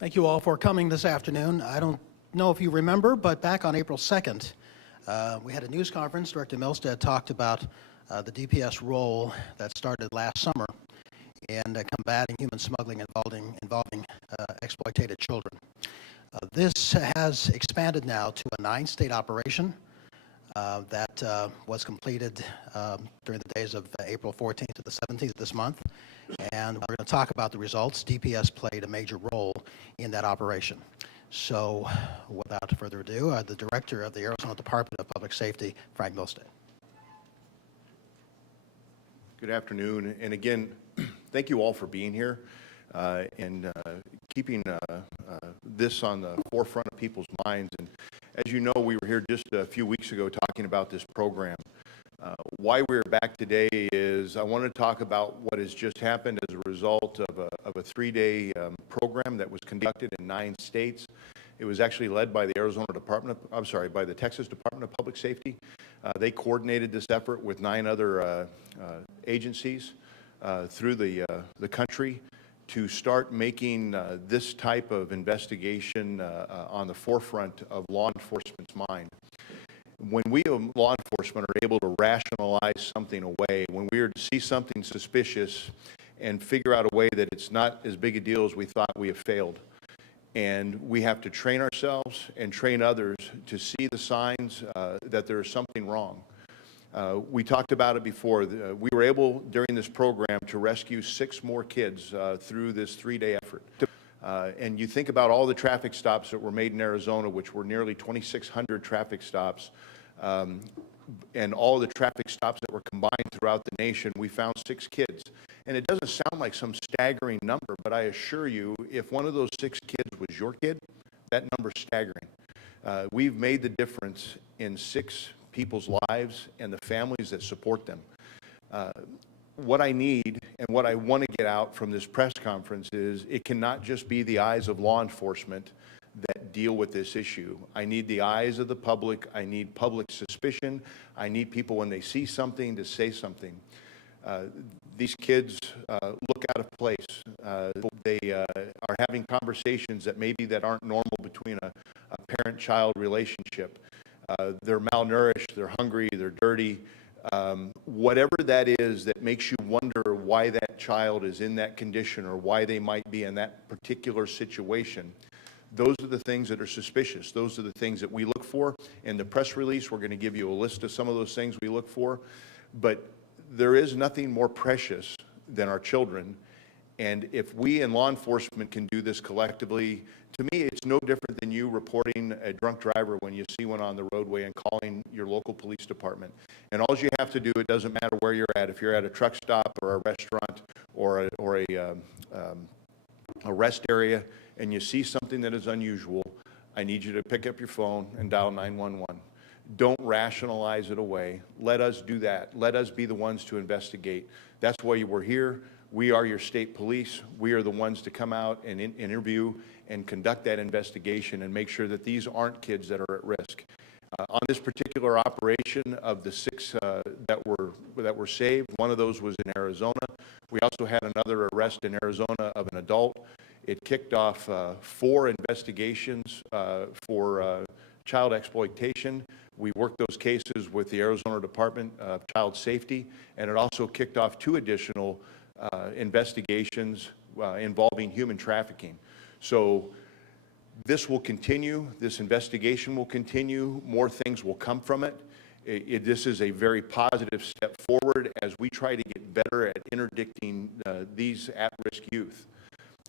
Thank you all for coming this afternoon. I don't know if you remember, but back on April 2nd, we had a news conference. Director Milstead talked about the DPS role that started last summer in combating human smuggling involving exploited children. This has expanded now to a 9-state operation that was completed during the days of April 14th to the 17th of this month. And we're going to talk about the results. DPS played a major role in that operation. So without further ado, the Director of the Arizona Department of Public Safety, Frank Milstead. Good afternoon. And again, thank you all for being here and keeping this on the forefront of people's minds. And as you know, we were here just a few weeks ago talking about this program. Why we're back today is I want to talk about what has just happened as a result of a 3-day program that was conducted in 9 states. It was actually led by the by the Texas Department of Public Safety. They coordinated this effort with 9 other agencies through the country to start making this type of investigation on the forefront of law enforcement's mind. When we, law enforcement, are able to rationalize something away, when we are to see something suspicious and figure out a way that it's not as big a deal as we thought, we have failed. And we have to train ourselves and train others to see the signs that there is something wrong. We talked about it before. We were able, during this program, to rescue 6 more kids through this 3-day effort. And you think about all the traffic stops that were made in Arizona, which were nearly 2,600 traffic stops, and all the traffic stops that were combined throughout the nation, we found 6 kids. And it doesn't sound like some staggering number, but I assure you, if one of those 6 kids was your kid, that number's staggering. We've made the difference in 6 people's lives and the families that support them. What I need and what I want to get out from this press conference is it cannot just be the eyes of law enforcement that deal with this issue. I need the eyes of the public. I need public suspicion. I need people, when they see something, to say something. These kids look out of place. They are having conversations that aren't normal between a parent-child relationship. They're malnourished, they're hungry, they're dirty. Whatever that is that makes you wonder why that child is in that condition or why they might be in that particular situation, those are the things that are suspicious. Those are the things that we look for. In the press release, we're going to give you a list of some of those things we look for. But there is nothing more precious than our children. And if we in law enforcement can do this collectively, to me, it's no different than you reporting a drunk driver when you see one on the roadway and calling your local police department. And all you have to do, it doesn't matter where you're at, if you're at a truck stop or a restaurant or a rest area, and you see something that is unusual, I need you to pick up your phone and dial 911. Don't rationalize it away. Let us do that. Let us be the ones to investigate. That's why we're here. We are your state police. We are the ones to come out and interview and conduct that investigation and make sure that these aren't kids that are at risk. On this particular operation, of the 6 that were saved, one of those was in Arizona. We also had another arrest in Arizona of an adult. It kicked off 4 investigations for child exploitation. We worked those cases with the Arizona Department of Child Safety, and it also kicked off 2 additional investigations involving human trafficking. So this will continue. This investigation will continue. More things will come from it. This is a very positive step forward as we try to get better at interdicting these at-risk youth.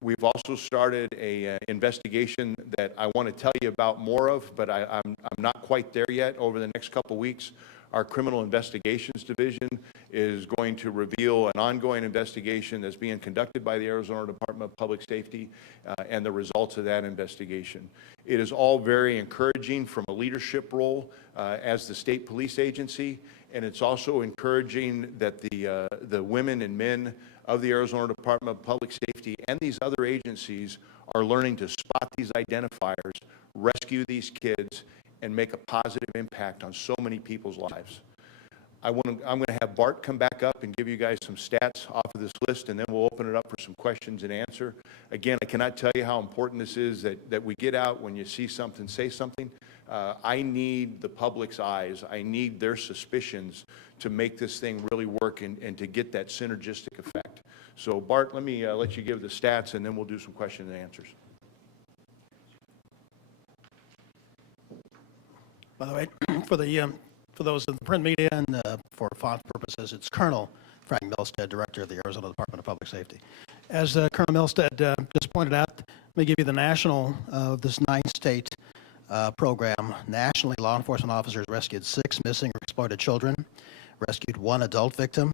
We've also started an investigation that I want to tell you about more of, but I'm not quite there yet. Over the next couple weeks, our Criminal Investigations Division is going to reveal an ongoing investigation that's being conducted by the Arizona Department of Public Safety and the results of that investigation. It is all very encouraging from a leadership role as the state police agency, and it's also encouraging that the women and men of the Arizona Department of Public Safety and these other agencies are learning to spot these identifiers, rescue these kids, and make a positive impact on so many people's lives. I'm going to have Bart come back up and give you guys some stats off of this list, and then we'll open it up for some questions and answer. Again, I cannot tell you how important this is that we get out when you see something, say something. I need the public's eyes. I need their suspicions to make this thing really work and to get that synergistic effect. So Bart, let me let you give the stats, and then we'll do some questions and answers. By the way, for those in the print media and for font purposes, it's Colonel Frank Milstead, Director of the Arizona Department of Public Safety. As Colonel Milstead just pointed out, let me give you the national of this 9-state program. Nationally, law enforcement officers rescued 6 missing or exploited children, rescued 1 adult victim,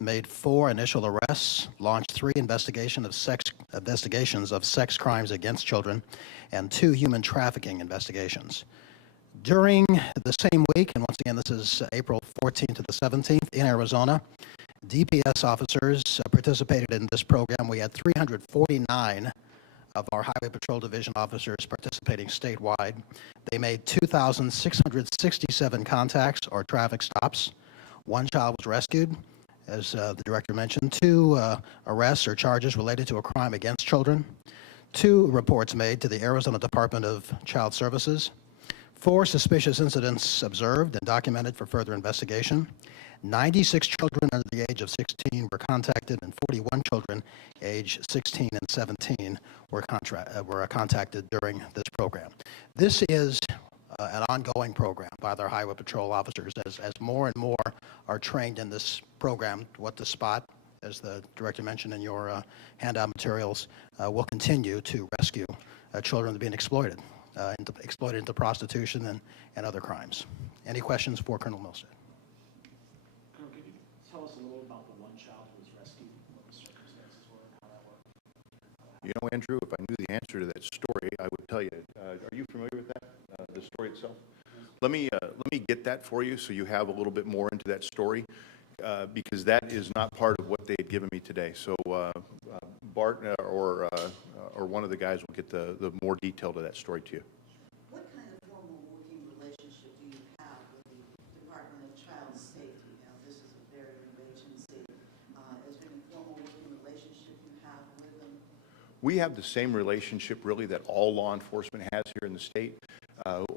made 4 initial arrests, launched 3 investigations of sex crimes against children, and 2 human trafficking investigations. During the same week, and once again, this is April 14th to the 17th in Arizona, DPS officers participated in this program. We had 349 of our Highway Patrol Division officers participating statewide. They made 2,667 contacts or traffic stops. 1 child was rescued, as the director mentioned, 2 arrests or charges related to a crime against children, 2 reports made to the Arizona Department of Child Services, 4 suspicious incidents observed and documented for further investigation. 96 children under the age of 16 were contacted, and 41 children aged 16 and 17 were contacted during this program. This is an ongoing program by their Highway Patrol officers as more and more are trained in this program. What to spot, as the director mentioned in your handout materials, will continue to rescue children that are being exploited into prostitution and other crimes. Any questions for Colonel Milstead? Colonel, could you tell us a little about the 1 child who was rescued, what the circumstances were, and how that worked? You know, Andrew, if I knew the answer to that story, I would tell you. Are you familiar with that, the story itself? Let me get that for you so you have a little bit more into that story, because that is not part of what they had given me today. So Bart or one of the guys will get the more detail to that story to you. What kind of formal working relationship do you have with the Department of Child Safety? Now, this is a very new agency. Is there any formal working relationship you have with them? We have the same relationship, really, that all law enforcement has here in the state.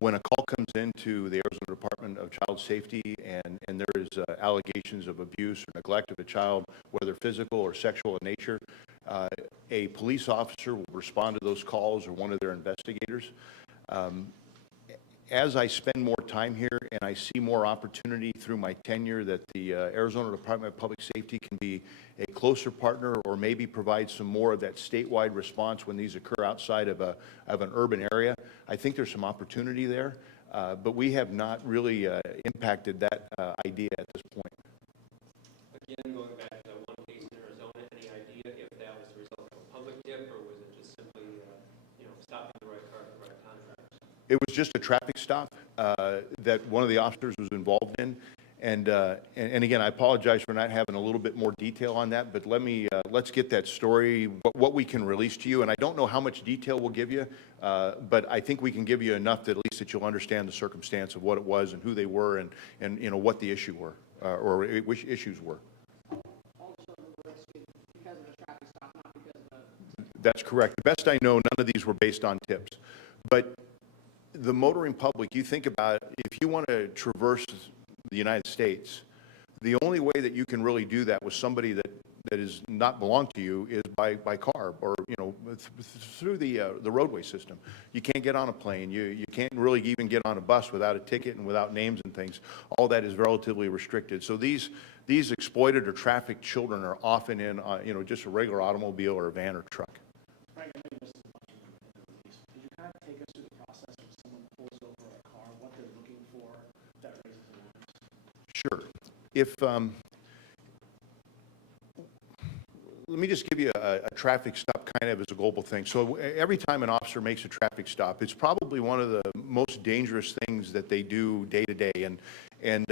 When a call comes into the Arizona Department of Child Safety and there is allegations of abuse or neglect of a child, whether physical or sexual in nature, a police officer will respond to those calls, or one of their investigators. As I spend more time here and I see more opportunity through my tenure that the Arizona Department of Public Safety can be a closer partner, or maybe provide some more of that statewide response when these occur outside of an urban area, I think there's some opportunity there, but we have not really impacted that idea at this point. Again, going back to one case in Arizona, any idea if that was the result of a public tip, or was it just simply, stopping the right car at the right contract? It was just a traffic stop that one of the officers was involved in. And again, I apologize for not having a little bit more detail on that, but let's get that story, what we can release to you. And I don't know how much detail we'll give you, but I think we can give you enough that at least that you'll understand the circumstance of what it was and who they were and what the issue were, or which issues were. All the children were rescued because of a traffic stop, not because of a... That's correct. The best I know, none of these were based on tips. But the motoring public, you think about it, if you want to traverse the United States, the only way that you can really do that with somebody that is not belong to you is by car, or through the roadway system. You can't get on a plane. You can't really even get on a bus without a ticket and without names and things. All that is relatively restricted. So these exploited or trafficked children are often in just a regular automobile or a van or truck. Frank, I know you listed a bunch of different entities. Could you kind of take us through the process when someone pulls over a car, what they're looking for that raises awareness? Sure. If let me just give you a traffic stop kind of as a global thing. So every time an officer makes a traffic stop, it's probably one of the most dangerous things that they do day to day. And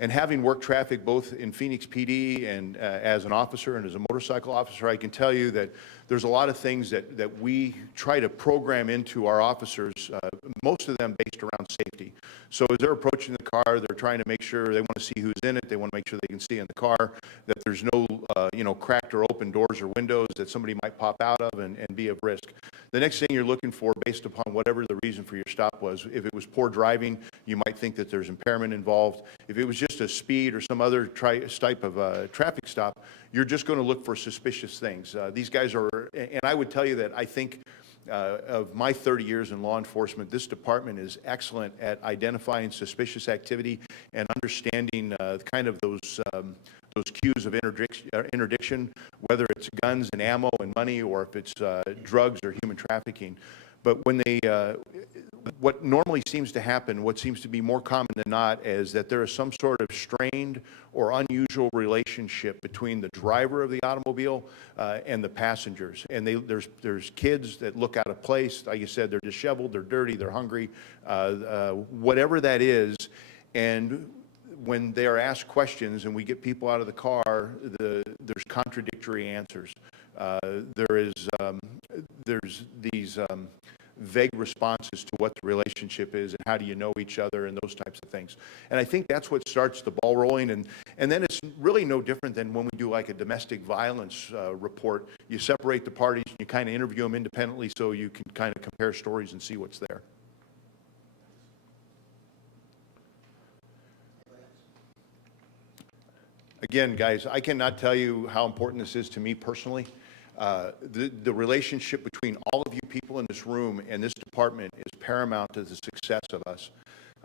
And having worked traffic both in Phoenix PD and as an officer and as a motorcycle officer, I can tell you that there's a lot of things that we try to program into our officers, most of them based around safety. So as they're approaching the car, they're trying to make sure they want to see who's in it, they want to make sure they can see in the car, that there's no cracked or open doors or windows that somebody might pop out of and be of risk. The next thing you're looking for, based upon whatever the reason for your stop was, if it was poor driving, you might think that there's impairment involved. If it was just a speed or some other type of traffic stop, you're just going to look for suspicious things. These guys are, and I would tell you that I think of my 30 years in law enforcement, this department is excellent at identifying suspicious activity and understanding kind of those cues of interdiction, whether it's guns and ammo and money, or if it's drugs or human trafficking. But when what normally seems to happen, what seems to be more common than not, is that there is some sort of strained or unusual relationship between the driver of the automobile and the passengers. And there's kids that look out of place. Like you said, they're disheveled, they're dirty, they're hungry, whatever that is. And when they are asked questions and we get people out of the car, there's contradictory answers. There's these vague responses to what the relationship is and how do you know each other and those types of things. And I think that's what starts the ball rolling. And then it's really no different than when we do like a domestic violence report. You separate the parties and you kind of interview them independently so you can kind of compare stories and see what's there. Again, guys, I cannot tell you how important this is to me personally. The relationship between all of you people in this room and this department is paramount to the success of us.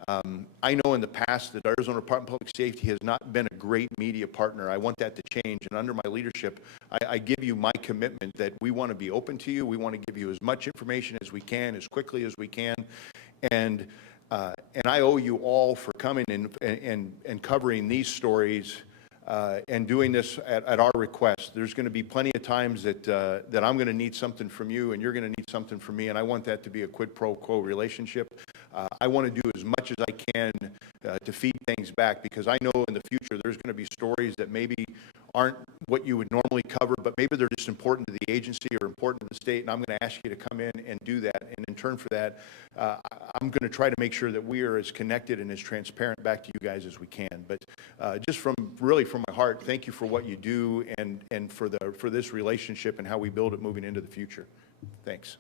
I know in the past that Arizona Department of Public Safety has not been a great media partner. I want that to change, and under my leadership, I give you my commitment that we want to be open to you. We want to give you as much information as we can, as quickly as we can, and I owe you all for coming and covering these stories and doing this at our request. There's going to be plenty of times that I'm going to need something from you and you're going to need something from me, and I want that to be a quid pro quo relationship. I want to do as much as I can to feed things back, because I know in the future there's going to be stories that maybe aren't what you would normally cover, but maybe they're just important to the agency or important to the state, and I'm going to ask you to come in and do that. And in turn for that, I'm going to try to make sure that we are as connected and as transparent back to you guys as we can. But just from my heart, thank you for what you do and for this relationship and how we build it moving into the future. Thanks.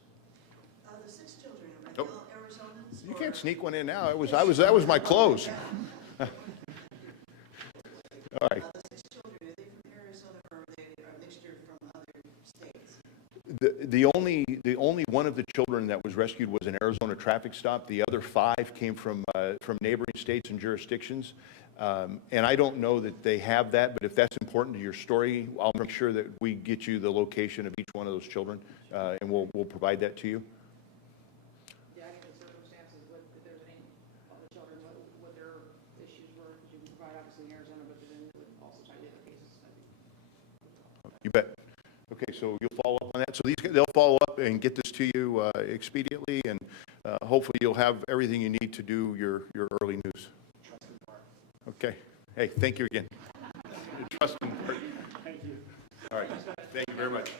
The 6 children, are they all Arizonans? You can't sneak one in now. That was my close. All right. The 6 children, are they from Arizona, or are they a mixture from other states? The only one of the children that was rescued was an Arizona traffic stop. The other 5 came from neighboring states and jurisdictions. And I don't know that they have that, but if that's important to your story, I'll make sure that we get you the location of each one of those children, and we'll provide that to you. Yeah, any of the circumstances, if there's any of the children, what their issues were, you can provide obviously in Arizona, but then also try to get the cases. You bet. Okay, so you'll follow up on that. So they'll follow up and get this to you expediently, and hopefully you'll have everything you need to do your early news. Okay. Hey, thank you again. Trust in the part. Thank you. All right. Thank you very much.